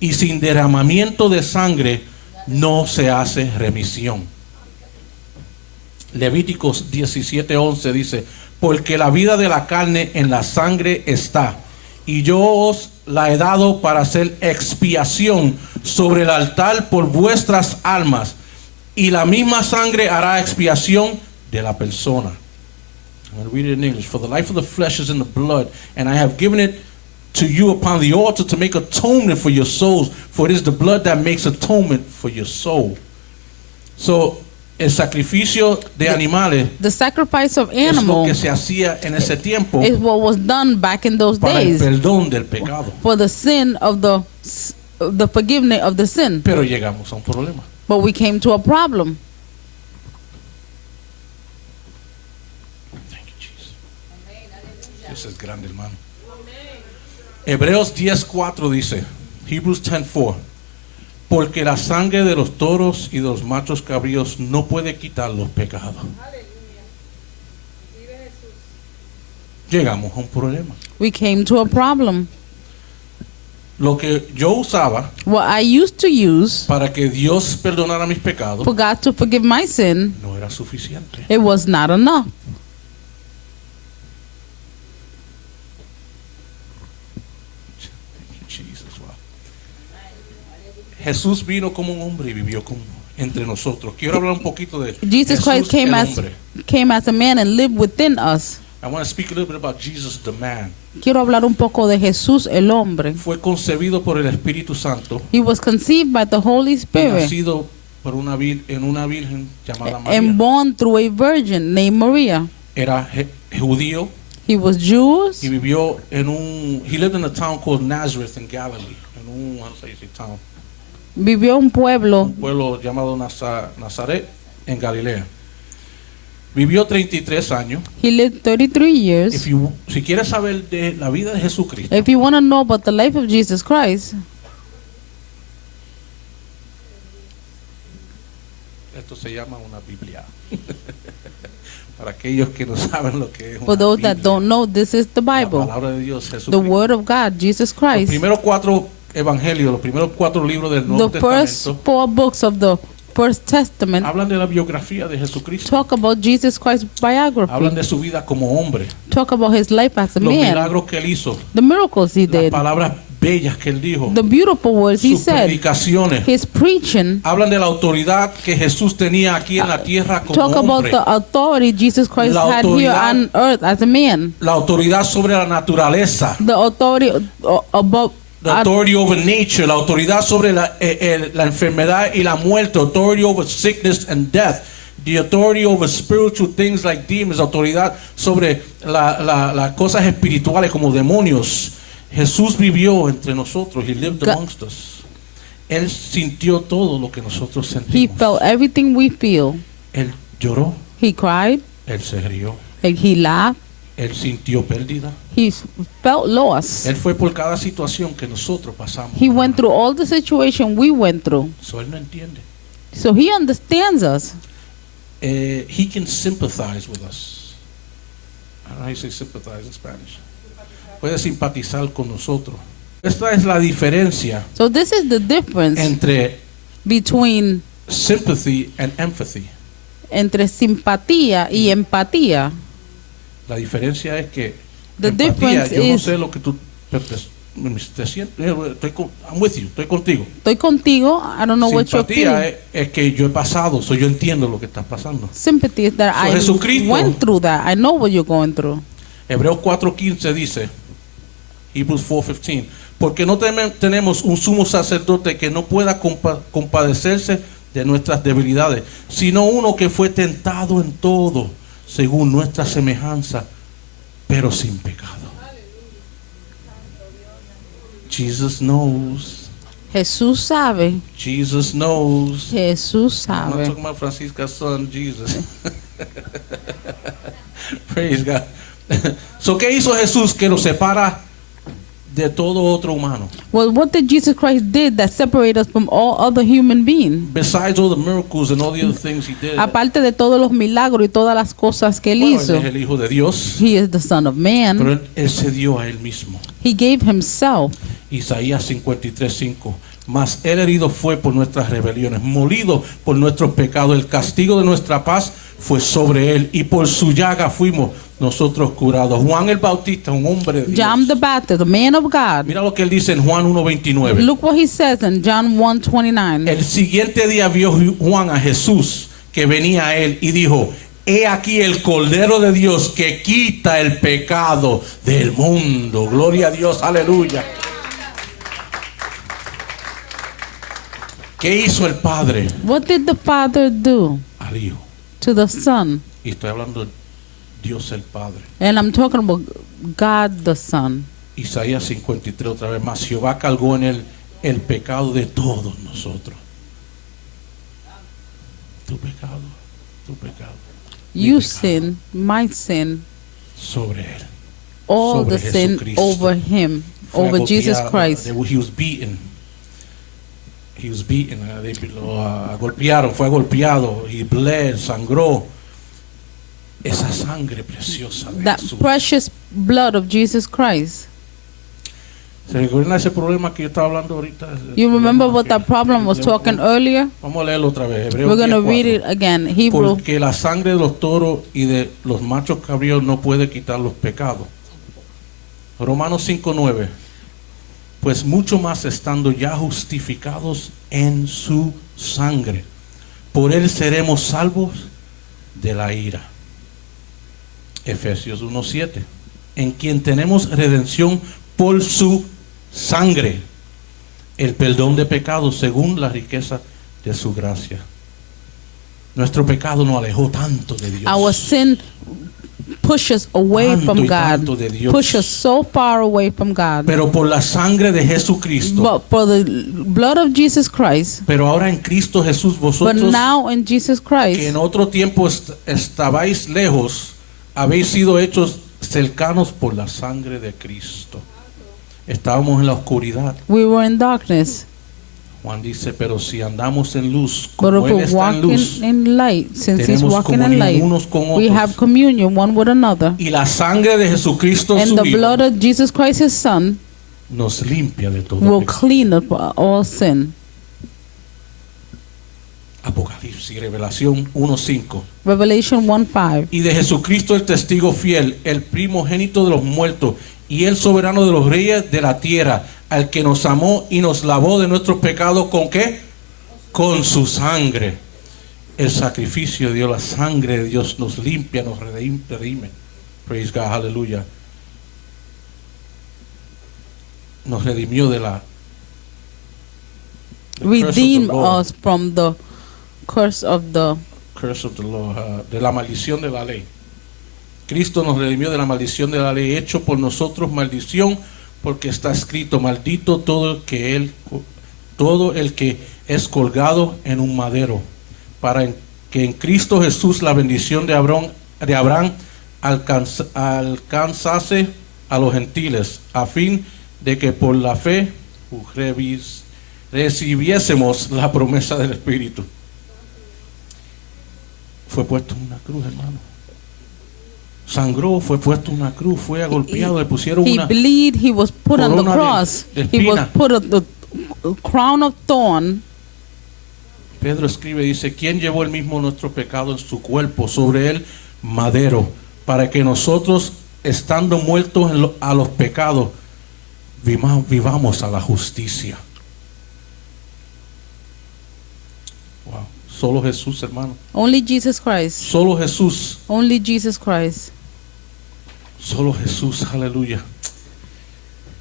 y sin derramamiento de sangre no se hace remisión. Levíticos 17:11 dice, porque la vida de la carne en la sangre está, y yo os la he dado para hacer expiación sobre el altar por vuestras almas, y la misma sangre hará expiación de la persona. I'm going to read it in English. For the life of the flesh is in the blood, and I have given it to you upon the altar to make atonement for your souls, for it is the blood that makes atonement for your soul. So, el sacrificio de animales The sacrifice of es lo animal que se hacía en ese tiempo is what was done back in those para el days perdón del pecado. for the sin of the forgiveness of the sin. Pero llegamos a un problema. But we came to a problem. Thank you, Jesus. Eso es grande, hermano. Hebreos 10:4 dice, Hebrews 10:4, porque la sangre de los toros y de los machos cabríos no puede quitar los pecados. Llegamos a un problema. We came to a problem. Lo que yo usaba What I used to use para que Dios perdonara mis pecados for God to forgive my sin, no era suficiente. it was not enough. Jesus, wow. Jesús vino como un hombre y vivió entre nosotros. Quiero hablar un poquito de Jesus Christ Jesús, el came hombre. as a man and lived within us. I want to speak a little bit about Jesus, the man. Quiero hablar un poco de Jesús el hombre. Fue concebido por el Espíritu Santo He was conceived by the Holy y Spirit nacido por en una virgen llamada María. and born through a virgin named Maria. Era judío He was Jewish. y vivió he lived in a town called Nazareth in Galilee. How do you say town? vivió un pueblo, llamado Nazaret en Galilea. Vivió 33 años. he lived 33 years. Si quieres saber de la vida de Jesucristo, If you want to know about the life of Jesus Christ, esto se llama una Biblia. Para aquellos que no saben lo que es for una those that Biblia. don't know, this is the La Bible, palabra de Dios, the Jesucristo. Word of God, Jesus Los Christ. primeros 4 evangelios, los primeros 4 libros del Nuevo The first Testamento 4 books of the First Testament hablan de la biografía de Jesucristo. talk about Jesus Christ's Hablan biography, de su vida como hombre, talk about his life as a los man, milagros que él hizo, the miracles he las did, palabras bellas que él dijo, the beautiful words he sus said, predicaciones. his preaching. Hablan de la autoridad que Jesús tenía aquí en la tierra como Talk about hombre. the authority Jesus Christ La had here autoridad. on earth as a man. La autoridad sobre la naturaleza. The authority about The authority over nature, la autoridad sobre la enfermedad y la muerte, authority over sickness and death, the authority over spiritual things like demons, autoridad sobre las cosas espirituales como demonios. Jesús vivió entre nosotros, he lived amongst us. Él sintió todo lo que nosotros he sentimos. felt everything we feel. Él lloró, He cried, él se rió, and he laughed, él sintió pérdida. he felt lost. Él fue por cada situación que nosotros pasamos. He went through all the situation we went through. So él no entiende. So he understands us. He can sympathize with us. I don't know how you say sympathize in Spanish. Puede simpatizar con nosotros. Esta es la diferencia So this is the difference entre between sympathy and empathy. entre simpatía y empatía. La diferencia es que The empatía, difference yo no is- sé lo que tú te sientes. I'm with you, estoy contigo. Estoy contigo. I don't know what you're Simpatía feeling. es que yo he pasado, so yo entiendo lo que está pasando. Sympathy is that So I Jesucristo- went through that. I know what you're going through. Hebreos 4:15 dice, Hebrews 4:15, porque no tenemos un sumo sacerdote que no pueda compadecerse de nuestras debilidades, sino uno que fue tentado en todo, según nuestra semejanza, pero sin pecado. Jesus knows. Jesús sabe. Jesus knows. Jesús I'm not sabe. talking about Francisca's son, Jesus. Praise God. So, ¿qué hizo Jesús que nos separa de todo otro humano? Well, what did Jesus Christ did that separated us from all other human beings? Besides all the miracles and all the other things he did. Aparte de todos los milagros y todas las cosas que él Bueno, hizo, él es el Hijo de Dios, he is the Son of Man. pero él se dio a él mismo. He gave himself. Isaías 53:5. Mas él herido fue por nuestras rebeliones, molido por nuestros pecados. El castigo de nuestra paz fue sobre él, y por su llaga fuimos nosotros curados. Juan el Bautista, un hombre de Dios. John the Baptist, the man of God. Mira lo que él dice en Juan 1:29. Look what he says in John 1:29. El siguiente día vio Juan a Jesús que venía a él y dijo: He aquí el Cordero de Dios que quita el pecado del mundo. Gloria a Dios, aleluya. ¿Qué hizo el Padre What did the Father do al Hijo? to the Son? Y estoy hablando de Dios el Padre. And I'm talking about God the Son. Isaías 53 otra vez más. Jehová cargó en él el pecado de todos nosotros. Tu pecado, tu pecado. You pecado. sin, my sin, Sobre él. all Sobre the sin Jesucristo. over him, Fue over Jesus golpeado. Christ. He was beaten. He was beaten. Lo golpearon, fue golpeado. He bled, sangró. Esa sangre preciosa de That Jesús. precious blood of Jesus Christ. ¿Se recuerdan ese problema que yo estaba hablando ahorita? You remember what that problem was talking earlier? Vamos a leerlo otra vez. Hebreos We're going to 10:4. read it again. Hebrew. Porque la sangre de los toros y de los machos cabríos no puede quitar los pecados. Romanos 5:9. Pues mucho más estando ya justificados en su sangre, por él seremos salvos de la ira. Efesios 1:7. En quien tenemos redención por su sangre, el perdón de pecados según la riqueza de su gracia. Nuestro pecado nos alejó tanto de Dios. Our sin push us away Tanto from y God, tanto de Dios. push us so far away from God. Pero por la sangre de Jesucristo. But for the blood of Jesus Christ, Pero ahora en Cristo Jesús but vosotros now in Jesus que Christ, en otro tiempo estabais lejos, habéis sido hechos cercanos por la sangre de Cristo. Estábamos en la oscuridad. we were in darkness. Juan dice, pero si andamos en luz, But como if Él we're está en walking luz, in light, since He's tenemos walking in comunión light, unos con we otros. have communion one with another. Y la sangre de Jesucristo And su the Hijo blood of Jesus Christ, His Son, nos limpia de todo will pecado. clean up all sin. Apocalipsis y Revelación 1:5. Revelation 1:5. Y de Jesucristo el testigo fiel, el primogénito de los muertos y el soberano de los reyes de la tierra, al que nos amó y nos lavó de nuestros pecados, ¿con qué? Con su sangre. El sacrificio de Dios, la sangre de Dios nos limpia, nos redime. Praise God, aleluya. Nos redimió de la the curse of the Redeem law. us from the curse of the Curse of the law, de la maldición de la ley. Cristo nos redimió de la maldición de la ley, hecho por nosotros maldición, porque está escrito, maldito todo el que es colgado en un madero, para que en Cristo Jesús la bendición de Abraham alcanzase a los gentiles, a fin de que por la fe recibiésemos la promesa del Espíritu. Fue puesto en una cruz, hermano. Sangró, fue puesto en una cruz, fue agolpeado, le pusieron He una bleed, He was put on the corona de- cross. de He was espina. put on the crown of thorn. Pedro escribe, dice, ¿quién llevó el mismo nuestro pecado en su cuerpo sobre el madero, para que nosotros, estando muertos a los pecados, vivamos a la justicia? Wow. Solo Jesús, hermano. Only Jesus Christ. Solo Jesús. Only Jesus Christ. Solo Jesús, aleluya.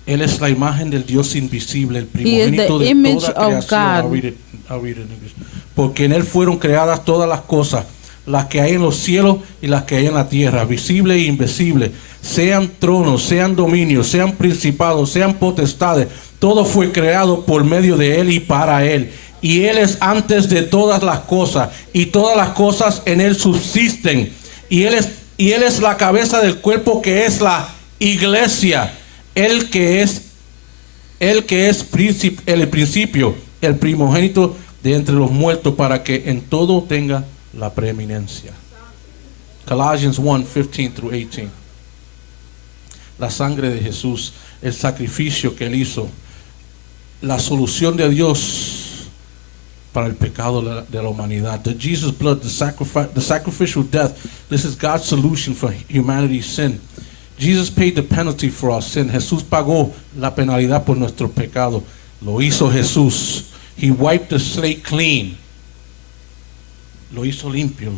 Él es la imagen del Dios invisible, el He is primogénito the de image toda of creación. God. I'll read it in English. Porque en Él fueron creadas todas las cosas, las que hay en los cielos y las que hay en la tierra, visibles e invisibles, sean tronos, sean dominios, sean principados, sean potestades. Todo fue creado por medio de Él y para Él. Y Él es antes de todas las cosas, y todas las cosas en Él subsisten. Y Él es la cabeza del cuerpo, que es la iglesia. El que es el principio, el primogénito de entre los muertos, para que en todo tenga la preeminencia. Colossians 1:15-18. La sangre de Jesús, el sacrificio que Él hizo, la solución de Dios para el pecado de la humanidad. The Jesus blood, the sacrificial death. This is God's solution for humanity's sin. Jesus paid the penalty for our sin. Jesús pagó la penalidad por nuestro pecado. Lo hizo Jesús. He wiped the slate clean. Lo hizo limpio.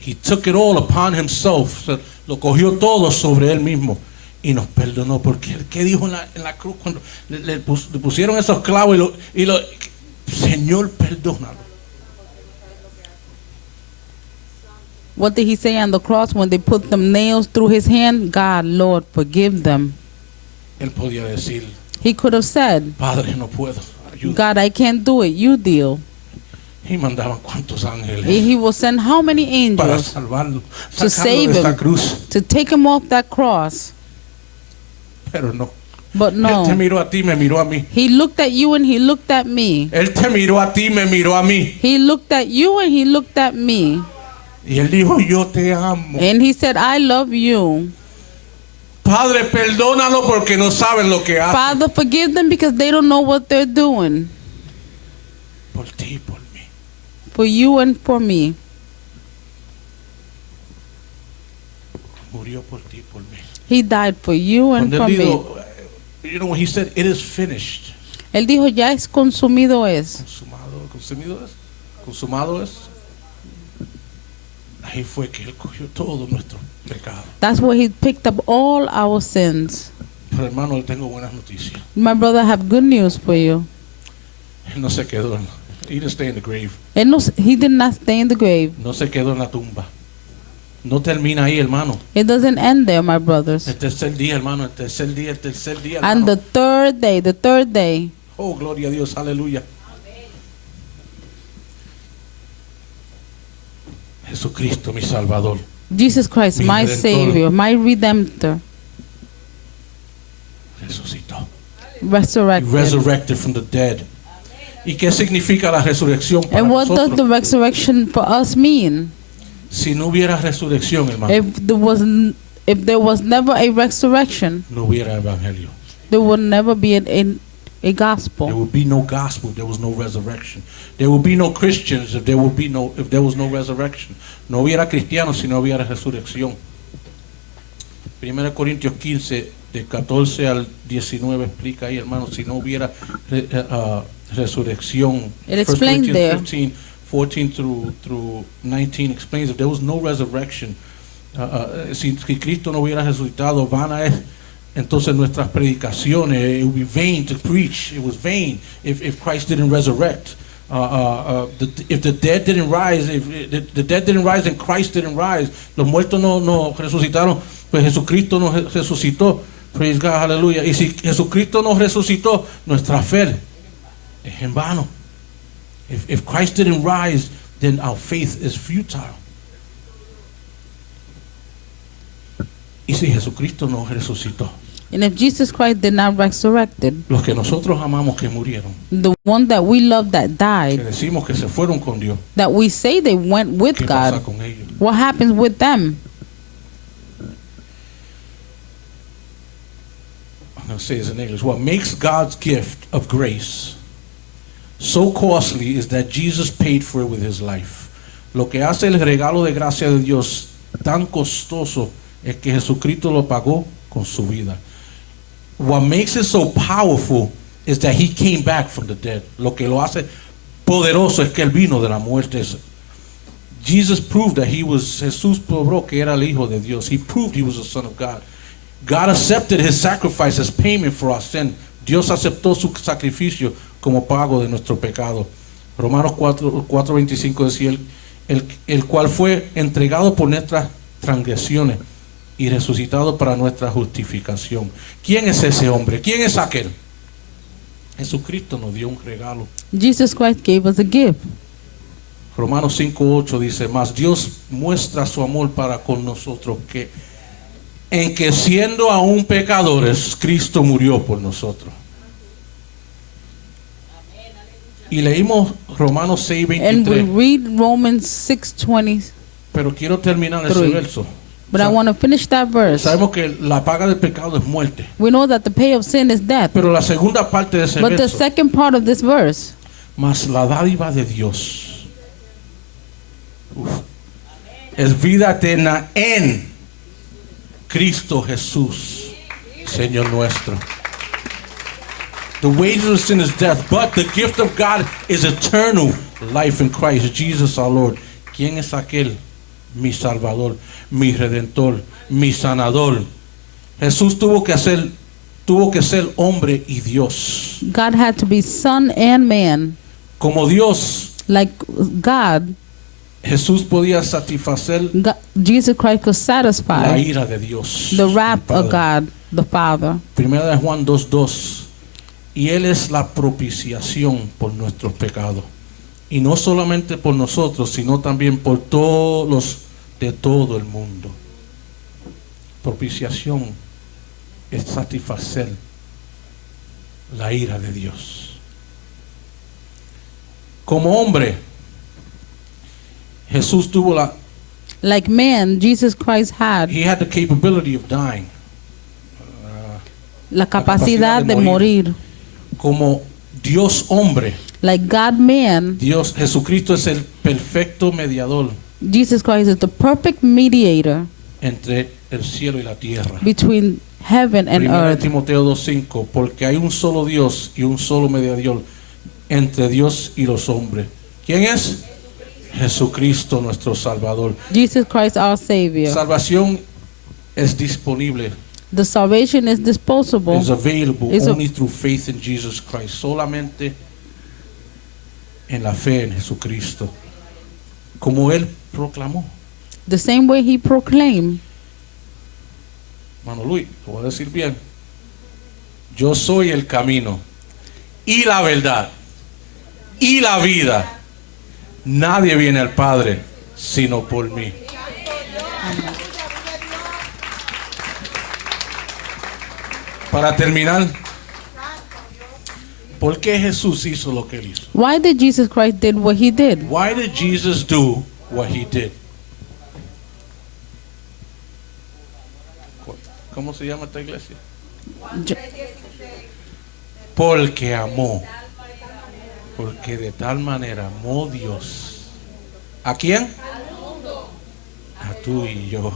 He took it all upon himself. Lo cogió todo sobre él mismo y nos perdonó. Porque ¿qué dijo en la cruz cuando le pusieron esos clavos Señor, perdónalo? What did He say on the cross when they put them nails through His hand? God, Lord, forgive them. Él podía decir, He could have said, Padre, no puedo, ayuda. God, I can't do it. You deal. Y mandaban cuántos ángeles He will send how many para angels salvarlo, to sacarlo save de esta him, cruz. to take him off that cross? Pero no. But Él te no. miró a ti, me miró a mí. He looked at you and He looked at me. Él te miró a ti, me miró a mí. He looked at you and He looked at me. Y él dijo, yo te amo. And He said, I love you. Padre, perdónalo porque no saben lo que hacen. Father, forgive them because they don't know what they're doing. Por ti y por mí. For you and for me. Murió por ti y por mí. He died for you and Cuando for él me. dijo, you know when he said, it is finished. Él dijo, ya es consumido es. Consumado es. Ahí fue que él cogió todo nuestro pecado. That's where He picked up all our sins. Pero hermano, le tengo buenas noticias. My brother, I have good news for you. Él no se quedó, he didn't stay in the grave. He did not stay in the grave. No se quedó en la tumba. No termina ahí, hermano. It doesn't end there, my brothers. El tercer día, hermano, el tercer día, And hermano. the third day, Oh, gloria a Dios, aleluya. Jesucristo, mi Salvador, Jesus Christ, Mi my Redentor. Savior, my Redemptor, resucitó. resurrected. Resurrected from the dead. ¿Y qué significa la resurrección para And what does nosotros? the resurrection for us mean? Si no hubiera resurrección, hermano, If there was never a resurrection, no hubiera evangelio. there would never be a There gospel. would be no gospel if there was no resurrection. There would be no Christians if there was no resurrection. No hubiera cristianos si no hubiera resurrección. 1 Corintios 15, de 14 al 19 explica ahí, hermano, si no hubiera resurrección. It 1 explained Corinthians there. 15, 14 through 19 explains if there was no resurrection, si Cristo no hubiera resucitado, vana es entonces nuestras predicaciones. It would be vain to preach. It was vain if Christ didn't resurrect. If the dead didn't rise, if the dead didn't rise and Christ didn't rise, los muertos no resucitaron, pues Jesucristo no resucitó. Praise God, aleluya. Y si Jesucristo no resucitó, nuestra fe es en vano. If Christ didn't rise, then our faith is futile. Y si Jesucristo no resucitó, And if Jesus Christ did not resurrected, los que nosotros amamos que murieron, the one that we love that que died, decimos que se fueron con Dios, that we say they went with ¿qué pasa God, con ellos? what happens with them? I'm going to say this in English. What makes God's gift of grace so costly is that Jesus paid for it with his life. Lo que hace el regalo de gracia de Dios tan costoso es que Jesucristo lo pagó con su vida. What makes it so powerful is that he came back from the dead. Lo que lo hace poderoso es que él vino de la muerte. Jesus proved that Jesús probó que era el Hijo de Dios. He proved he was the Son of God. God accepted his sacrifice as payment for our sin. Dios aceptó su sacrificio como pago de nuestro pecado. Romanos 4:25 decía, el cual fue entregado por nuestras transgresiones y resucitado para nuestra justificación. ¿Quién es ese hombre? ¿Quién es aquel? Jesucristo nos dio un regalo. Jesus Christ gave us a gift. Romanos 5:8 dice, mas Dios muestra su amor para con nosotros, en que siendo aún pecadores, Cristo murió por nosotros. Y leímos Romanos And we 6:23, read Romans 6:20, pero quiero terminar ese Three. verso. but I want to finish that verse. Sabemos que la paga del pecado es muerte, We know that the pay of sin is death. pero la segunda parte de ese But the verso, second part of this verse, mas la dádiva de Dios es vida eterna en Cristo Jesús, Señor nuestro. The wages of sin is death, but the gift of God is eternal life in Christ Jesus our Lord. ¿Quién es aquel? Mi Salvador, mi Redentor, mi Sanador. Jesús tuvo que ser hombre y Dios. God had to be son and man. Como Dios, Like God, Jesús podía satisfacer Jesus Christ could la satisfy ira de Dios. the wrath el of Padre. God, the Father. Primera de Juan 2:2. Y Él es la propiciación por nuestros pecados. Y no solamente por nosotros, sino también por todos los de todo el mundo. Propiciación es satisfacer la ira de Dios. Como hombre, Jesús tuvo Like man, Jesus Christ had he had the capability of dying. la capacidad de morir. Como Dios hombre, Like God man, Jesucristo es el perfecto mediador Jesus Christ is the perfect mediator entre el cielo y la tierra. between heaven and Primera de earth. Timoteo 2:5, porque hay un solo Dios y un solo mediador entre Dios y los hombres. ¿Quién es? Jesucristo nuestro Salvador. Jesus Christ our Savior. Salvación es disponible, The salvation is disposable. is available It's only through faith in Jesus Christ. Solamente en la fe en Jesucristo. Como Él proclamó. The same way he proclaimed. Hermano Luis, lo voy a decir bien. Yo soy el camino y la verdad y la vida. Nadie viene al Padre sino por mí. Para terminar, ¿por qué Jesús hizo lo que él hizo? Why did Jesus Christ did what he did? Why did Jesus do what he did? ¿Cómo se llama esta iglesia? Ju- Porque amó. Porque de tal manera amó Dios. ¿A quién? A tú y yo.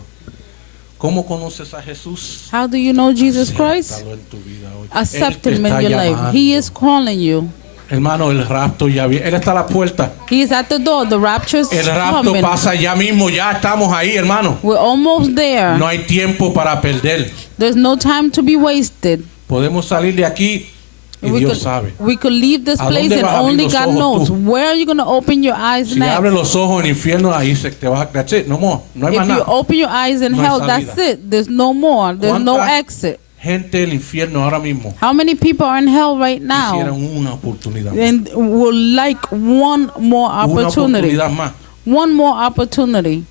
¿Cómo conoces a Jesús? How do you know Jesus Christ? Acéptalo en tu vida hoy. Accept Él te him in está your life. llamando. He is calling you. Hermano, el rapto ya viene. Él está a la puerta. He is at the door. The rapture is El rapto coming. pasa ya mismo. Ya estamos ahí, hermano. We're almost there. No hay tiempo para perder. There's no time to be wasted. Podemos salir de aquí y Dios sabe. We could leave this ¿A place dónde and vas a abrir only los God ojos knows. tú? Where are you going to open your eyes Si next? abres los ojos en el infierno, ahí se te va. That's it. No more. No hay If más you nada. open your eyes in No hay hell, salida. that's it. There's no more. There's no ¿Cuánta exit. gente del infierno ahora mismo How many people are in hell right quisieran now una oportunidad? and would like one more Una opportunity? oportunidad más. One more opportunity.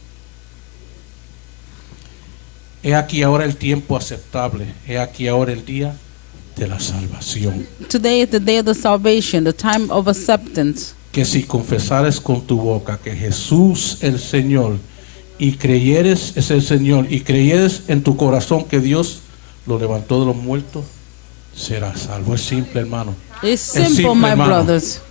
He aquí ahora el tiempo aceptable. He aquí ahora el día de la salvación. Today is the day of the salvation, the time of acceptance. Que si confesares con tu boca que Jesús el Señor y creyeres es el Señor y creyeres en tu corazón que Dios lo levantó de los muertos, serás salvo. Es simple, hermano. It's Es simple, simple, my hermano. brothers.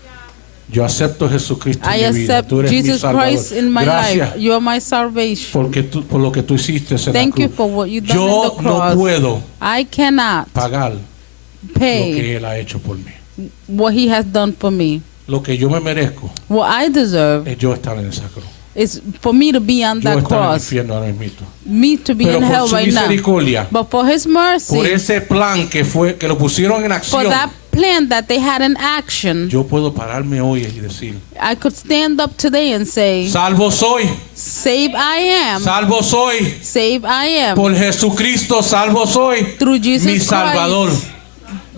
Yo acepto a Jesucristo I en mi vida. accept Tú eres mi Jesus Salvador. Christ in my Gracias life. You are my salvation. por lo que tú hiciste en la Thank you cruz. for what you done Yo on the no cross. puedo I cannot pagar lo pay que Él ha hecho por mí. what he has done for me. Lo que yo me merezco What I deserve es yo estar en esa cruz. is for me to be on Yo that estar en el cross, infierno ahora mismo. me to be Pero in por hell su right now. misericordia, But for his mercy, por ese plan que lo pusieron en for acción, that plan that they had in action, yo puedo pararme hoy y decir, I could stand up today and say, salvo soy, save I am, salvo soy, save I am, por Jesucristo salvo soy, through Jesus mi Salvador. Christ.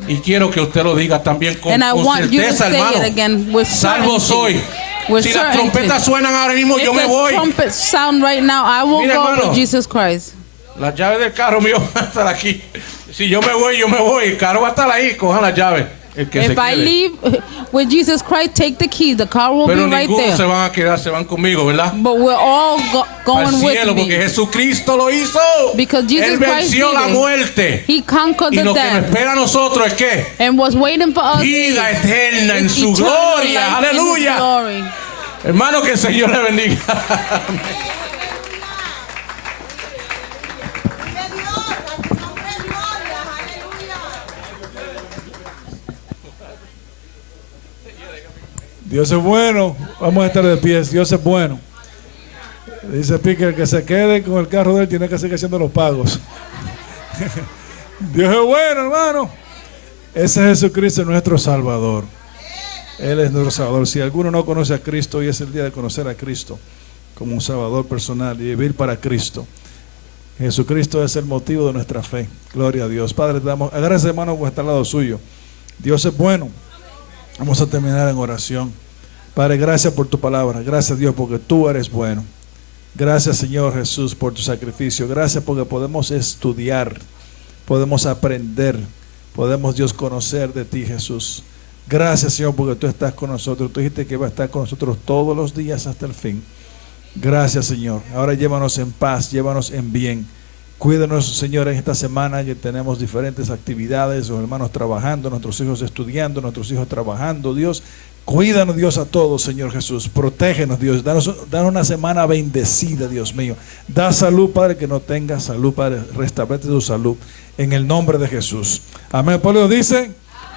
Y quiero que usted lo diga también con And I want you to certeza, say hermano. it again with Salvo soy. certainty. With Si las certainty. trompetas suenan ahora mismo, If yo me the voy. trumpets sound right now, I will Mira, go hermano. with Jesus Christ. Las llaves del carro mío van a estar aquí. Si yo me voy, yo me voy. El carro va a estar ahí. Cojan las llaves. El que se If I quede. leave with Jesus Christ, take the keys. The car will Pero be right ninguno se there. van a quedar, se van conmigo, ¿verdad? But we're all Al going with cielo, porque me. Jesucristo lo hizo. Because Jesus Él Christ venció did la it. muerte. He conquered Y the lo que nos death. espera a nosotros es que And what's waiting for us vida is eterna en su eternal gloria. life in His Aleluya. glory. Hermano, que el Señor le bendiga. Dios es bueno. Vamos a estar de pie. Dios es bueno. Dice Pique que se quede con el carro de él tiene que seguir haciendo los pagos. Dios es bueno, hermano. Ese es Jesucristo, nuestro Salvador. Él es nuestro Salvador. Si alguno no conoce a Cristo, hoy es el día de conocer a Cristo como un Salvador personal y vivir para Cristo. Jesucristo es el motivo de nuestra fe. Gloria a Dios. Padre, te damos, agárrese hermano con estar al lado suyo. Dios es bueno. Vamos a terminar en oración. Padre, gracias por tu palabra. Gracias Dios porque tú eres bueno. Gracias Señor Jesús por tu sacrificio. Gracias porque podemos estudiar, podemos aprender, podemos Dios conocer de ti Jesús. Gracias Señor porque tú estás con nosotros. Tú dijiste que iba a estar con nosotros todos los días hasta el fin. Gracias Señor. Ahora llévanos en paz, llévanos en bien. Cuídanos Señor en esta semana que tenemos diferentes actividades, los hermanos trabajando, nuestros hijos estudiando, nuestros hijos trabajando. Dios, cuídanos Dios a todos Señor Jesús. Protégenos Dios. Danos una semana bendecida Dios mío. Da salud Padre que no tenga salud Padre. Restablece tu salud en el nombre de Jesús. Amén. Pablo dice.